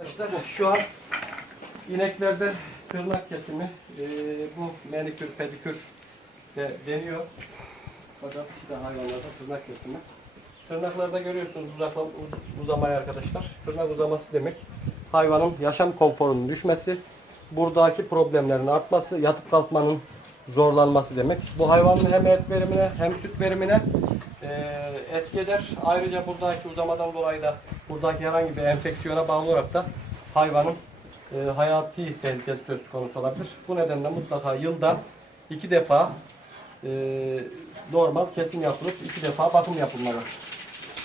Arkadaşlar şu an ineklerde tırnak kesimi e, bu manikür pedikür de deniyor. Fakat işte hayvanlarda tırnak kesimi. Tırnaklarda görüyorsunuz uzakla, uz- uzamayı arkadaşlar. Tırnak uzaması demek hayvanın yaşam konforunun düşmesi, buradaki problemlerin artması, yatıp kalkmanın zorlanması demek. Bu hayvanın hem et verimine hem süt verimine etki eder. Ayrıca buradaki uzamadan dolayı da buradaki herhangi bir enfeksiyona bağlı olarak da hayvanın e, hayati tehlikesi söz konusu olabilir. Bu nedenle mutlaka yılda iki defa e, normal kesim yapılıp iki defa bakım yapılmalı.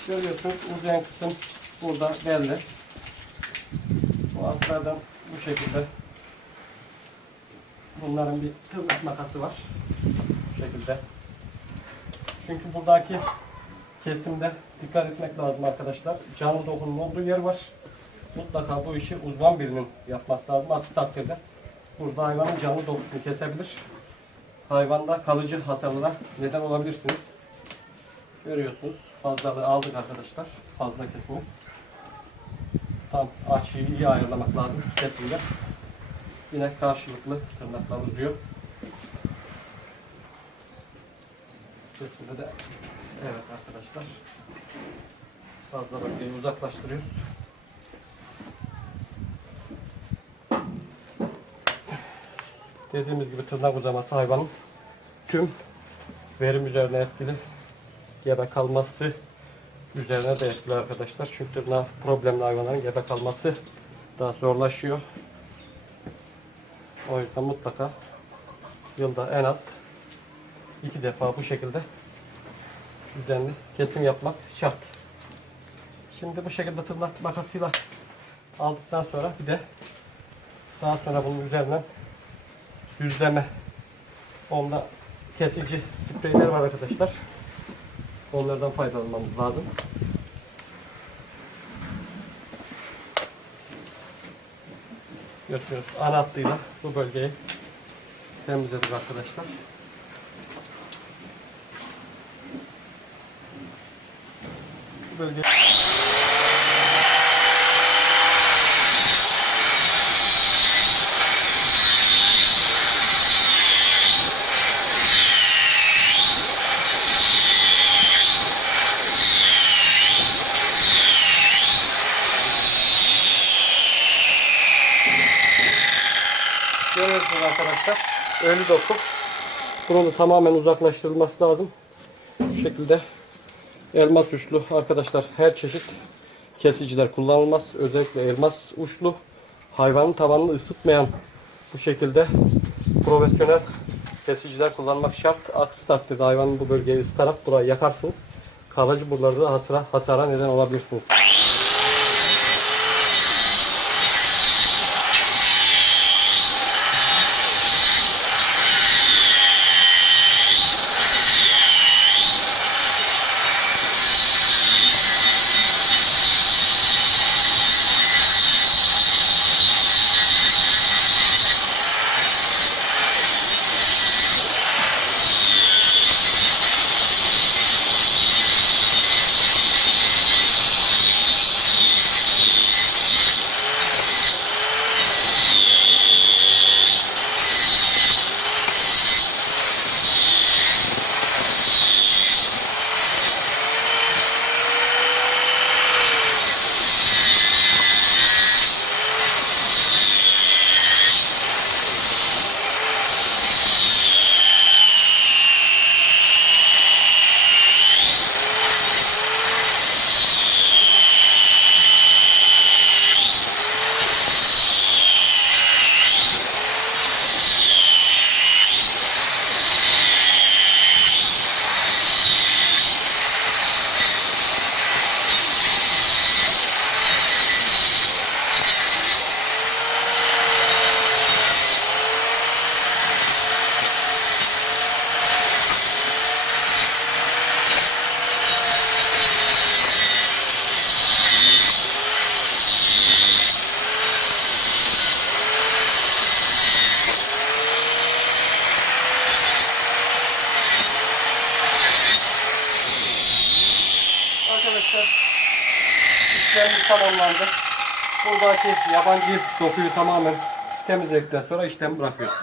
Görüyorsunuz uzayan kısım burada belli. Bu altlardan bu şekilde bunların bir tırnak makası var. Bu şekilde. Çünkü buradaki kesimde dikkat etmek lazım arkadaşlar. Canlı dokunun olduğu yer var. Mutlaka bu işi uzman birinin yapması lazım. Aksi takdirde burada hayvanın canlı dokusunu kesebilir. Hayvanda kalıcı hasarlara neden olabilirsiniz. Görüyorsunuz fazlalığı aldık arkadaşlar. Fazla kesimi. Tam açıyı iyi ayarlamak lazım kesimde. Yine karşılıklı tırnaklar uzuyor. Kesimde de evet arkadaşlar. Fazla bölgeyi uzaklaştırıyoruz. Dediğimiz gibi tırnak uzaması hayvanın tüm verim üzerine etkili. Gebe kalması üzerine de etkili arkadaşlar. Çünkü tırnağı problemli hayvanların gebe kalması daha zorlaşıyor. O yüzden mutlaka yılda en az iki defa bu şekilde düzenli kesim yapmak şart. Şimdi bu şekilde tırnak makasıyla aldıktan sonra bir de daha sonra bunun üzerinden düzleme onda kesici spreyler var arkadaşlar. Onlardan faydalanmamız lazım. Görüyoruz. Ana hattıyla bu bölgeyi temizledik arkadaşlar. Bölge Görüyorsunuz arkadaşlar. Ölü doku. Bunun da tamamen uzaklaştırılması lazım. Bu şekilde elmas uçlu arkadaşlar her çeşit kesiciler kullanılmaz. Özellikle elmas uçlu hayvanın tabanını ısıtmayan bu şekilde profesyonel kesiciler kullanmak şart. Aksi takdirde hayvanın bu bölgeyi ısıtarak burayı yakarsınız. Kalıcı buralarda da hasara, hasara neden olabilirsiniz. İşlemimiz tamamlandı. buradaki yabancı dokuyu tamamen temizledikten sonra işlem bırakıyoruz.